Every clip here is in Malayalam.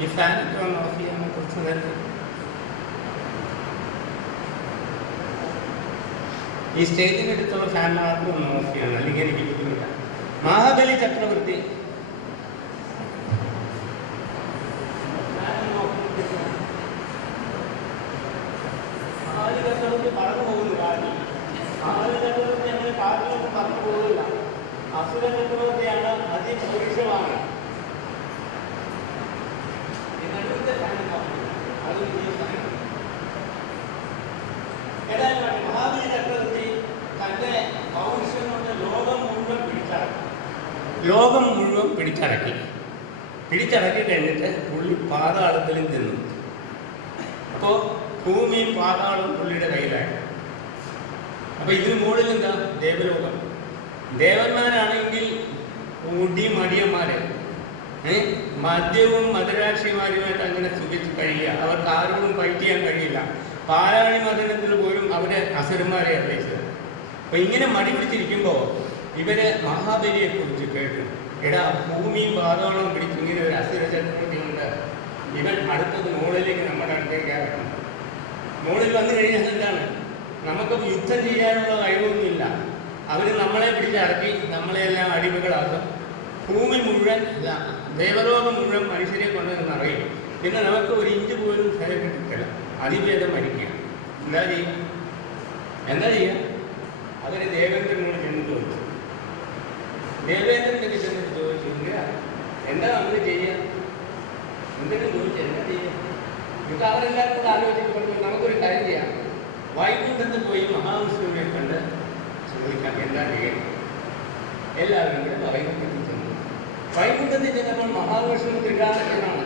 ഈ ഫാനൊക്കെ ഒന്ന് ഓഫ് ചെയ്യാൻ കുറച്ച് നേരം. ഈ സ്റ്റേജിൻ്റെ അടുത്തുള്ള ഫാൻ മാത്രം ഒന്ന് ഓഫ് ചെയ്യണം, അല്ലെങ്കിൽ എനിക്ക് ബുദ്ധിമുട്ടില്ല. മഹാബലി ചക്രവർത്തി പറന്നു പോകുന്നു. കാരണം മഹാബലി ചക്രവർത്തി അങ്ങനെ കാട്ടിലൊന്നും പറന്നു പോകില്ല. അസുര ചക്രവർത്തിയാണ്, അതിപുരുഷമാണ്. ഏതായാലും മഹാബലി ചക്രവർത്തി തന്റെ പൗരുഷം കൊണ്ട് ലോകം മുഴുവൻ പിടിച്ചടക്കി കഴിഞ്ഞിട്ട് പുള്ളി പാതാളത്തിലും ചെന്നു. അപ്പോൾ ഭൂമിയും പാതാളവും പുള്ളിയുടെ കയ്യിലായി. അപ്പൊ ഇതിന് മുകളിൽ എന്താ? ദേവലോകം. ദേവന്മാരാണെങ്കിൽ മടിയന്മാരെ മദ്യവും മധുരാക്ഷിമാരുമായിട്ട് അങ്ങനെ സുഖിച്ച് കഴിയുക. അവർക്ക് ആരോടും ഫൈറ്റ് ചെയ്യാൻ കഴിയില്ല. പാലാഴി മദനത്തിൽ പോലും അവരെ അസുരന്മാരെ അറിയിച്ചത്. അപ്പൊ ഇങ്ങനെ മടി പിടിച്ചിരിക്കുമ്പോൾ ഇവര് മഹാബലിയെ കുറിച്ച് കേട്ടു. എടാ, ഭൂമിയും പാതാളവും പിടിച്ച് ഇങ്ങനെ ഒരു അസുര ചക്രവർത്തി ഉണ്ട്, ഇവൻ അടുത്തത് മുകളിലേക്ക് നമ്മുടെ അടുത്തേക്ക് ഇറക്കണം. മുകളിൽ വന്നു കഴിഞ്ഞാൽ എന്താണ്? നമുക്ക് യുദ്ധം ചെയ്യാനുള്ള കഴിവൊന്നുമില്ല. അവർ നമ്മളെ പിടിച്ചിറക്കി നമ്മളെല്ലാം അടിമകളാക്കും. ഭൂമി മുഴുവൻ, ദേവലോകം മുഴുവൻ മനുഷ്യരെ കൊണ്ട് നിറയും. പിന്നെ നമുക്ക് ഒരു ഇഞ്ച് പോലും സ്ഥലം കിട്ടില്ല. അതിഭേദം മരിക്കുക. എന്താ ചെയ്യുക? അവർ ദേവേന്ദ്രനോട് ചെന്ന് ചോദിച്ചു. ദേവേന്ദ്രനൊക്കെ ചെന്നിട്ട് ചോദിച്ചു, എന്താ നമ്മൾ ചെയ്യുക? എന്തെങ്കിലും ചോദിച്ചു, എന്താ ചെയ്യുക? എന്നിട്ട് അവരെല്ലാവരും കൂടെ ആലോചിച്ചിട്ട് പറഞ്ഞു, നമുക്കൊരു കാര്യം ചെയ്യാം. വൈകുണ്ഠത്ത് പോയി മഹാവിഷ്ണുവിനെ കണ്ട് ചോദിക്കാം എന്താ ചെയ്യുക. എല്ലാവരും കൂടെ വൈകുണ്ഠത്തിൽ ചെന്നു. വൈകുണ്ഠത്തിൽ ചെന്നപ്പോൾ മഹാവിഷ്ണു ത്രികാലനാണ്.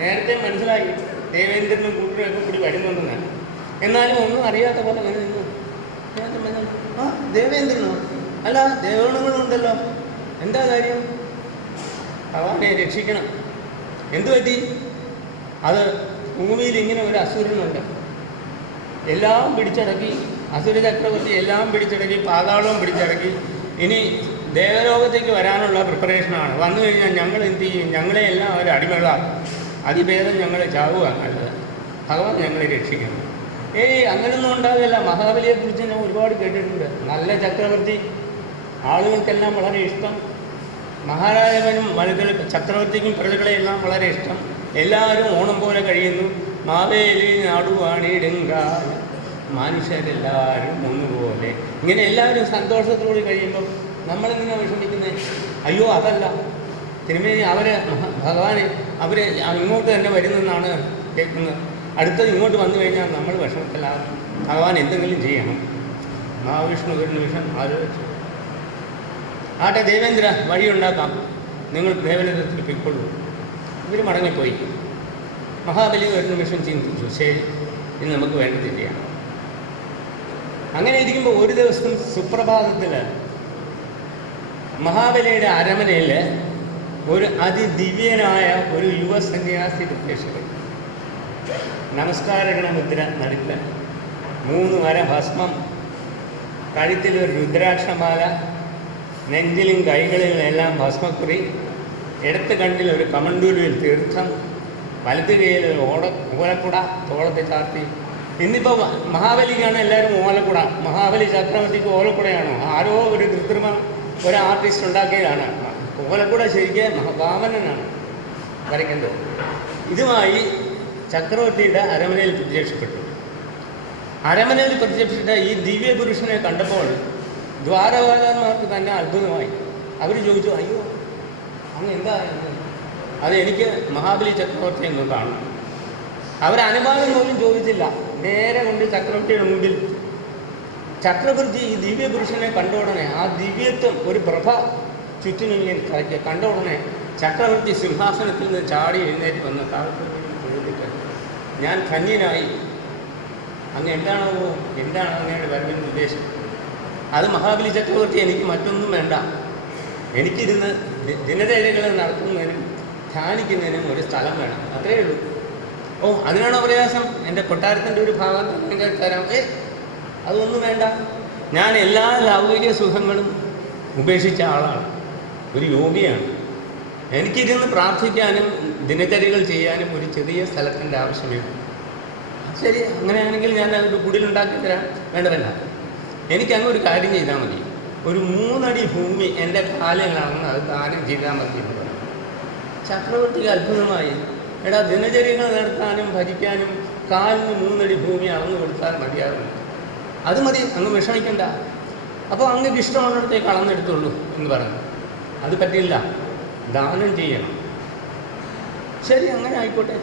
നേരത്തെ മനസ്സിലായി ദേവേന്ദ്രനും കൂട്ടരൊക്കെ കൂടി വരുന്നുണ്ടെന്നാണ്. എന്നാലും ഒന്നും അറിയാത്ത പോലെ അങ്ങനെ നിന്നു. ആ, ദേവേന്ദ്രനോ? അല്ല, ദേവഗണങ്ങളുണ്ടല്ലോ, എന്താ കാര്യം? ഭഗവാനെ രക്ഷിക്കണം. എന്തു പറ്റി? അത് ഭൂമിയിൽ ഇങ്ങനെ ഒരു അസുരനുണ്ട്, എല്ലാം പിടിച്ചടക്കി. അസുര ചക്രവർത്തി എല്ലാം പിടിച്ചടക്കി, പാതാളവും പിടിച്ചടക്കി. ഇനി ദേവലോകത്തേക്ക് വരാനുള്ള പ്രിപ്പറേഷനാണ്. വന്നു കഴിഞ്ഞാൽ ഞങ്ങൾ എന്ത് ചെയ്യും? ഞങ്ങളെ എല്ലാം അവർ അടിമകളാണ്. അതിഭേദം ഞങ്ങളെ ചാവുക നല്ലത്. ഭഗവാൻ ഞങ്ങളെ രക്ഷിക്കണം. അങ്ങനൊന്നും ഉണ്ടാവില്ല. മഹാബലിയെക്കുറിച്ച് ഞാൻ ഒരുപാട് കേട്ടിട്ടുണ്ട്. നല്ല ചക്രവർത്തി, ആളുകൾക്കെല്ലാം വളരെ ഇഷ്ടം. മഹാരാജവനും ചക്രവർത്തിക്കും പ്രജകളെല്ലാം വളരെ ഇഷ്ടം. എല്ലാവരും ഓണം പോലെ കഴിയുന്നു. മാവേലി നാടുവാണിടുങ്കാൽ മനുഷ്യരെല്ലാവരും ഒന്നുപോലെ. ഇങ്ങനെ എല്ലാവരും സന്തോഷത്തോടെ കഴിയുമ്പോൾ നമ്മളെങ്ങനെ വിഷമിക്കുന്നത്? അയ്യോ, അതല്ല തിരുമേനി, ഭഗവാനെ അവര് ഇങ്ങോട്ട് തന്നെ വരുന്നെന്നാണ് കേൾക്കുന്നത്. അടുത്തത് ഇങ്ങോട്ട് വന്നു കഴിഞ്ഞാൽ നമ്മൾ വിഷമത്തിലാകും. ഭഗവാൻ എന്തെങ്കിലും ചെയ്യണം. മഹാവിഷ്ണു ഒരു നിമിഷം ആലോചിച്ചു. ആട്ടെ ദേവേന്ദ്ര, വഴിയുണ്ടാക്കാം, നിങ്ങൾ ദേവനത്തിൽ പൊയ്ക്കൊള്ളൂ. ഇവർ മടങ്ങിപ്പോയി. മഹാബലി ഒരു നിമിഷം ചിന്തിച്ചു, ശരി, ഇന്ന് നമുക്ക് വേണ്ടത് ചെയ്യാം. അങ്ങനെ ഇരിക്കുമ്പോൾ ഒരു ദിവസം സുപ്രഭാതത്തിൽ മഹാബലിയുടെ അരമനയിൽ ഒരു അതിദിവ്യനായ ഒരു യുവ സന്യാസി പ്രത്യക്ഷപ്പെട്ടു. നമസ്കാരഗണ മുദ്ര നടുക്ക്, 3 വര ഭസ്മം, കഴുത്തിലൊരു രുദ്രാക്ഷമാല, നെഞ്ചിലും കൈകളിലും എല്ലാം ഭസ്മക്കുറി, ഇടത്ത് കണ്ടിൽ ഒരു കമണ്ടൂരിൽ തീർത്ഥം, വലത്ത് കൈയിൽ ഒരു ഓലക്കുട തോളത്തെ ചാർത്തി. ഇന്നിപ്പോൾ മഹാബലിക്കാണ് എല്ലാവരും ഓലക്കുട. മഹാബലി ചക്രവർത്തിക്ക് ഓലക്കുടയാണോ? ആരോ ഒരു കൃത്രിമ ഒരു ആർട്ടിസ്റ്റ് ഉണ്ടാക്കിയതാണ്. ഓലക്കുട ശരിക്കും വാമനനാണ് വരയ്ക്കുന്നത്. ഇതുമായി ചക്രവർത്തിയുടെ അരമനയിൽ പ്രത്യക്ഷപ്പെട്ടു. അരമനയിൽ പ്രത്യക്ഷപ്പെട്ട ഈ ദിവ്യപുരുഷനെ കണ്ടപ്പോൾ ദ്വാരപാലകന്മാർക്ക് തന്നെ അത്ഭുതമായി. അവർ ചോദിച്ചു, അയ്യോ അങ്ങ് എന്താ? അത് എനിക്ക് മഹാബലി ചക്രവർത്തി എന്ന് കാണണം. അവരനുമാനം പോലും ചോദിച്ചില്ല, നേരെ കൊണ്ട് ചക്രവർത്തിയുടെ മുമ്പിൽ. ചക്രവർത്തി ഈ ദിവ്യപുരുഷനെ കണ്ട ഉടനെ, ആ ദിവ്യത്വം ഒരു പ്രഭ ചുറ്റിനുള്ളിൽ കണ്ട ഉടനെ ചക്രവർത്തി സിംഹാസനത്തിൽ നിന്ന് ചാടി എഴുന്നേറ്റ് വന്ന് താഴത്ത് എഴുതിട്ട്, ഞാൻ ധന്യനായി. അങ്ങ് എന്താണ് അങ്ങയുടെ വരവിൻ്റെ ഉദ്ദേശം? അത് മഹാബലി ചക്രവർത്തി, എനിക്ക് മറ്റൊന്നും വേണ്ട. എനിക്കിരുന്ന് ദിനചര്യകൾ നടത്തുന്നതിനും ധ്യാനിക്കുന്നതിനും ഒരു സ്ഥലം വേണം, അത്രയേ ഉള്ളൂ. ഓ, അതിനാണോ പ്രയാസം? എൻ്റെ കൊട്ടാരത്തിൻ്റെ ഒരു ഭാഗം നിങ്ങൾക്ക് തരാം. അതൊന്നും വേണ്ട. ഞാൻ എല്ലാ ലൗകിക സുഖങ്ങളും ഉപേക്ഷിച്ച ആളാണ്, ഒരു യോഗിയാണ്. എനിക്കിരുന്ന് പ്രാർത്ഥിക്കാനും ദിനചര്യകൾ ചെയ്യാനും ഒരു ചെറിയ സ്ഥലത്തിൻ്റെ ആവശ്യമില്ല. ശരി, അങ്ങനെയാണെങ്കിൽ ഞാൻ അതൊരു കുടിലുണ്ടാക്കി തരാം. വേണ്ട, എനിക്കങ്ങ് ഒരു കാര്യം ചെയ്താൽ മതി. ഒരു 3 അടി ഭൂമി എൻ്റെ കാലിലാണെന്ന് അത് ദാനം ചെയ്താൽ മതി എന്ന് പറഞ്ഞു. ചക്രവർത്തിക്ക് അത്ഭുതമായി. എടാ, ദിനചര്യകൾ നടത്താനും ഭരിക്കാനും കാലിന് 3 അടി ഭൂമി അളന്നു കൊടുത്താൽ മതിയാകും. അത് മതി, അങ്ങ് വിഷമിക്കണ്ട. അപ്പോൾ അങ്ങക്ക് ഇഷ്ടമുള്ളിടത്തേക്ക് അളന്നെടുത്തുള്ളൂ എന്ന് പറഞ്ഞു. അത് പറ്റില്ല, ദാനം ചെയ്യണം. ശരി, അങ്ങനെ ആയിക്കോട്ടെ.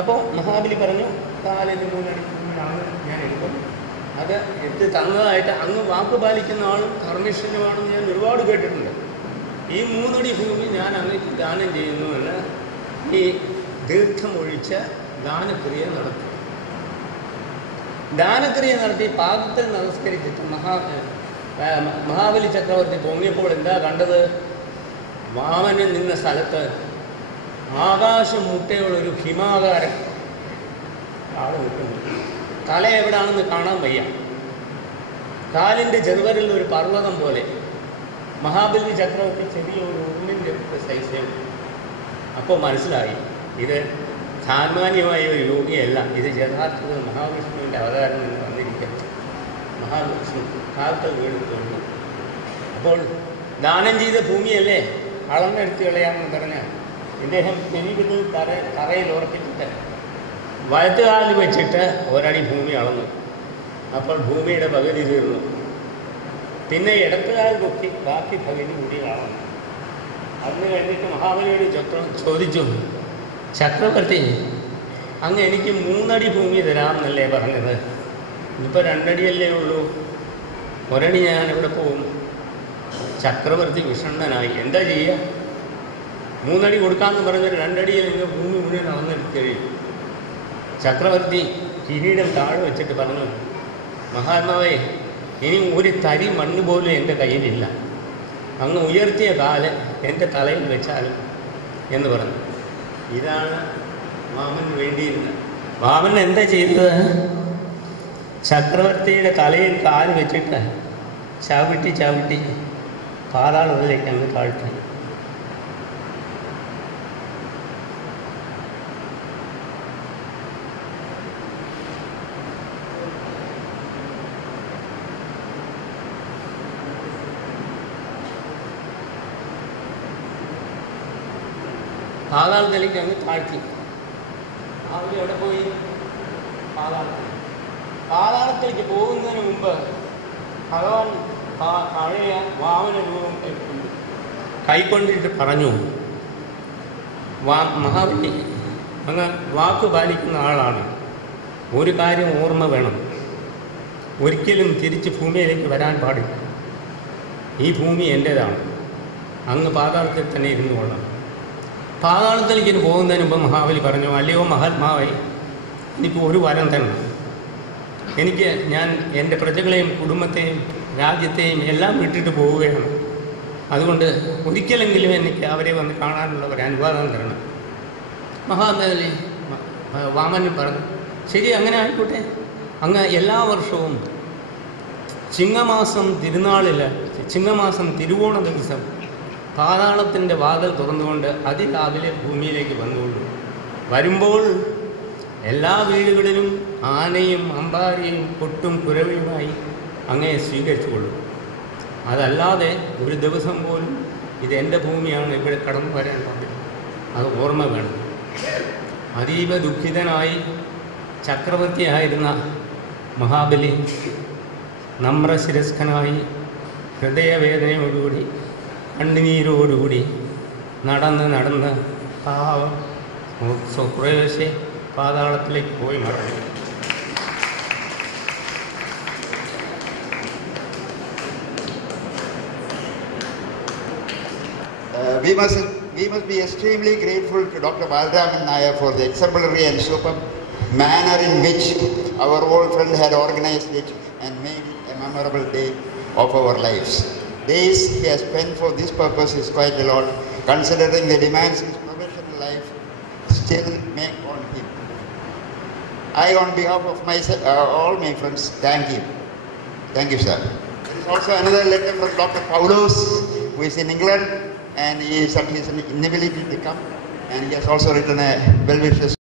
അപ്പോൾ മഹാബലി പറഞ്ഞു, കാലിന് 3 അടി ഭൂമിയാണ് ഞാൻ എടുക്കും. അത് എടുത്ത് തന്നതായിട്ട് അങ്ങ് വാക്ക് പാലിക്കുന്ന ആളും ധർമ്മിഷ്ഠനുമാണെന്ന് ഞാൻ ഒരുപാട് കേട്ടിട്ടുണ്ട്. ഈ 3 അടി ഭൂമി ഞാൻ അങ്ങേക്ക് ദാനം ചെയ്യുന്നു എന്ന് ഈ ദീർഘമൊഴിച്ച് ദാനക്രിയ നടത്തി. ദാനക്രിയ നടത്തി പാദത്തിൽ നമസ്കരിച്ചിട്ട് മഹാബലി ചക്രവർത്തി പൊങ്ങിയപ്പോൾ എന്താ കണ്ടത്? വാമനൻ നിന്ന സ്ഥലത്ത് ആകാശം മുട്ടയുള്ളൊരു ഹിമാകാരം ആൾ നിൽക്കുന്നു. തല എവിടാണെന്ന് കാണാൻ വയ്യ. കാലിൻ്റെ ചെറുവരിൽ ഒരു പർവ്വതം പോലെ. മഹാബലി ചക്രവർത്തി ചെറിയൊരു ഉള്ളിൻ്റെ സൈസ്. അപ്പോൾ മനസ്സിലായി, ഇത് സാമാന്യമായ ഒരു യോഗിയല്ല, ഇത് യഥാർത്ഥത്തിൽ മഹാവിഷ്ണുവിൻ്റെ അവതാരം എന്ന് വന്നിരിക്കുന്നു. മഹാവിഷ്ണു കാൽക്കൽ വീടുന്നു. അപ്പോൾ ദാനം ചെയ്ത ഭൂമിയല്ലേ, അളന്നെടുത്ത് കളയാമെന്ന് പറഞ്ഞാൽ ഇദ്ദേഹം ശരീരത്തിൽ തറയിൽ ഉറപ്പിച്ചിട്ട് വലത്തുകാലിൽ വെച്ചിട്ട് 1 അടി ഭൂമി അളന്നു. അപ്പോൾ ഭൂമിയുടെ പകുതി തീർന്നു. പിന്നെ ഇടത്തുകാൽ പൊക്കി ബാക്കി പകുതി കൂടി അളന്നു. അതിന് കഴിഞ്ഞിട്ട് മഹാബലിയോട് ചോദിച്ചു, ചക്രവർത്തി, അങ്ങ് എനിക്ക് 3 അടി ഭൂമി തരാമെന്നല്ലേ പറഞ്ഞത്? ഇതിപ്പോൾ 2 അടിയല്ലേ ഉള്ളൂ, 1 അടി ഞാൻ എവിടെ പോകും? ചക്രവർത്തി വിഷണ്ണനായി. എന്താ ചെയ്യുക? 3 അടി കൊടുക്കാമെന്ന് പറഞ്ഞൊരു 2 അടിയിൽ നിങ്ങൾ ഭൂമി മുഴുവൻ അളന്നെടുത്ത് കഴിയും. ചക്രവർത്തി കിരീടം താഴെ വെച്ചിട്ട് പറഞ്ഞു, മഹാത്മാവേ, ഇനി ഒരു തരി മണ്ണ് പോലും എൻ്റെ കയ്യിലില്ല. അങ്ങ് ഉയർത്തിയ കാല് എൻ്റെ തലയിൽ വെച്ചാലും എന്ന് പറഞ്ഞു. ഇതാണ് വാമന് വേണ്ടിയിരുന്നത്. വാമൻ എന്താ ചെയ്തത്? ചക്രവർത്തിയുടെ തലയിൽ കാല് വെച്ചിട്ട് ചവിട്ടി പാതാളത്തിലേക്ക് അങ്ങ് താഴ്ത്തി. പാതാളത്തിലേക്ക് അങ്ങ് താഴ്ത്തി. അവർ എവിടെ പോയി? പാതാളത്തിലേക്ക് പോകുന്നതിന് മുമ്പ് ഭഗവാൻ പഴയ വാമന രൂപം കൈക്കൊണ്ടിട്ട് പറഞ്ഞു, മഹാബലി, അങ്ങ് വാക്ക് പാലിക്കുന്ന ആളാണ്. ഒരു കാര്യം ഓർമ്മ വേണം, ഒരിക്കലും തിരിച്ച് ഭൂമിയിലേക്ക് വരാൻ പാടില്ല. ഈ ഭൂമി എൻ്റേതാണ്. അങ്ങ് പാതാളത്തിൽ തന്നെ ഇരുന്നു കൊള്ളണം. പാതാളത്തിലേക്ക് പോകുന്നതിന് മുമ്പ് മഹാബലി പറഞ്ഞു, അല്ലയോ മഹാത്മാവേ, എനിക്ക് ഒരു വരം തന്നെ. ഞാൻ എൻ്റെ പ്രജകളെയും കുടുംബത്തെയും രാജ്യത്തെയും എല്ലാം വിട്ടിട്ട് പോവുകയാണ്. അതുകൊണ്ട് ഒരിക്കലെങ്കിലും എനിക്ക് അവരെ വന്ന് കാണാനുള്ള ഒരു അനുവാദം തരണം. മഹാബലി വാമന് പറഞ്ഞു, ശരി, അങ്ങനെ ആയിക്കോട്ടെ. അങ്ങ് എല്ലാ വർഷവും ചിങ്ങമാസം തിരുവോണ ദിവസം പാതാളത്തിൻ്റെ വാതിൽ തുറന്നുകൊണ്ട് അതിരാവിലെ ഭൂമിയിലേക്ക് വന്നുകൊള്ളു. വരുമ്പോൾ എല്ലാ വീടുകളിലും ആനയും അമ്പാരിയും കൊട്ടും കുരവയുമായി അങ്ങയെ സ്വീകരിച്ചുകൊള്ളും. അതല്ലാതെ ഒരു ദിവസം പോലും ഇത് എൻ്റെ ഭൂമിയാണ്, ഇവിടെ കടന്നു വരാൻ പാടില്ല. അത് ഓർമ്മ വേണം. അതീവ ദുഃഖിതനായി ചക്രവർത്തിയായിരുന്ന മഹാബലി നമ്രശിരസ്കനായി ഹൃദയവേദനയോടുകൂടി കണ്ണുനീരോടുകൂടി നടന്ന് പാവം സ്വപ്രവേശി പാതാളത്തിലേക്ക് പോയി മടങ്ങി. We must be extremely grateful to Dr. Balraman Nair for the exemplary and superb manner in which our old friend had organized it and made it a memorable day of our lives. Days he has spent for this purpose is quite a lot, considering the demands his professional life still make on him. I, on behalf of all my friends, thank him. Thank you, sir. There is also another letter from Dr. Paulos, who is in England, and he is at his inability to come, and he has also written a well wishes